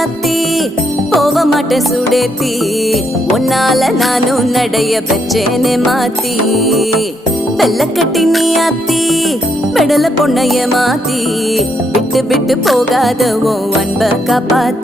ராசாத்தி போக மாட்டேன் சுடேத்தி உன்னால நானும் நடைய பெற்றேனே மாத்தி வெள்ள கட்டி நீ ஆத்தி பெடல பொண்ணைய மாத்தி விட்டு விட்டு போகாத உன் அன்ப காப்பாத்தி